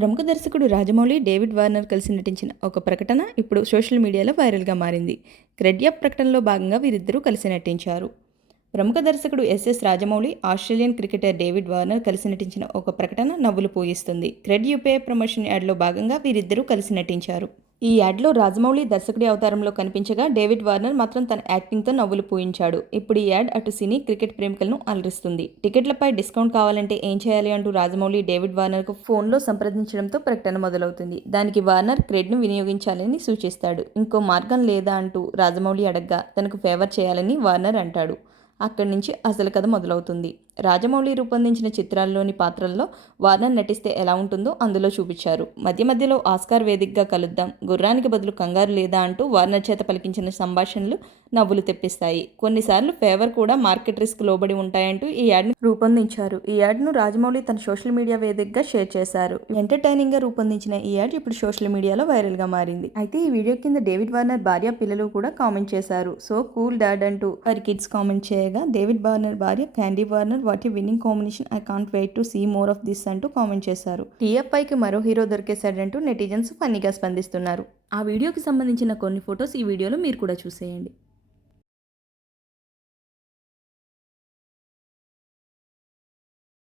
ప్రముఖ దర్శకుడు Rajamouli David Warner కలిసి నటించిన ఒక ప్రకటన ఇప్పుడు సోషల్ మీడియాలో వైరల్గా మారింది. క్రెడ్యాప్ ప్రకటనలో భాగంగా వీరిద్దరూ కలిసి నటించారు. ప్రముఖ దర్శకుడు SS Rajamouli Australian cricketer David Warner కలిసి నటించిన ఒక ప్రకటన నవ్వులు పూయిస్తుంది. క్రెడ్ యూపే ప్రమోషన్ యాడ్లో భాగంగా వీరిద్దరూ కలిసి నటించారు. ఈ యాడ్లో రాజమౌళి దర్శకుడి అవతారంలో కనిపించగా డేవిడ్ వార్నర్ మాత్రం తన యాక్టింగ్తో నవ్వులు పూయించాడు. ఇప్పుడు ఈ యాడ్ అటు సినీ క్రికెట్ ప్రేమికులను అలరిస్తుంది. టికెట్లపై డిస్కౌంట్ కావాలంటే ఏం చేయాలి అంటూ రాజమౌళి డేవిడ్ వార్నర్కు ఫోన్లో సంప్రదించడంతో ప్రకటన మొదలవుతుంది. దానికి వార్నర్ క్రెడ్ను వినియోగించాలని సూచిస్తాడు. ఇంకో మార్గం లేదా అంటూ రాజమౌళి అడగ్గా తనకు ఫేవర్ చేయాలని వార్నర్ అంటాడు. అక్కడి నుంచి అసలు కథ మొదలవుతుంది. రాజమౌళి రూపొందించిన చిత్రాల్లోని పాత్రల్లో వార్నర్ నటిస్తే ఎలా ఉంటుందో అందులో చూపించారు. మధ్య మధ్యలో ఆస్కార్ వేదికగా కలుద్దాం గుర్రానికి బదులు కంగారు లేదా అంటూ వార్నర్ చేత పలికించిన సంభాషణలు నవ్వులు తెప్పిస్తాయి. కొన్నిసార్లు ఫేవర్ కూడా మార్కెట్ రిస్క్ లోబడి ఉంటాయంటూ ఈ యాడ్ని రూపొందించారు. ఈ యాడ్ను రాజమౌళి తన సోషల్ మీడియా వేదికగా షేర్ చేశారు. ఎంటర్టైనింగ్గా రూపొందించిన ఈ యాడ్ ఇప్పుడు సోషల్ మీడియాలో వైరల్గా మారింది. అయితే ఈ వీడియో కింద డేవిడ్ వార్నర్ భార్య పిల్లలు కూడా కామెంట్ చేశారు. సో కూల్ డాడ్ అంటూ వారి కిడ్స్ కామెంట్ చేయగా డేవిడ్ వార్నర్ భార్య క్యాండీ వార్నర్ వాటి winning combination I can't wait to see more of this అంటూ కామెంట్ చేశారు. టీఎఫ్ఐకి మరో హీరో దొరికేశాడంటూ నెటిజన్స్ ఫన్నీగా స్పందిస్తున్నారు. ఆ వీడియోకి సంబంధించిన కొన్ని ఫొటోస్ ఈ వీడియోలో మీరు కూడా చూసేయండి.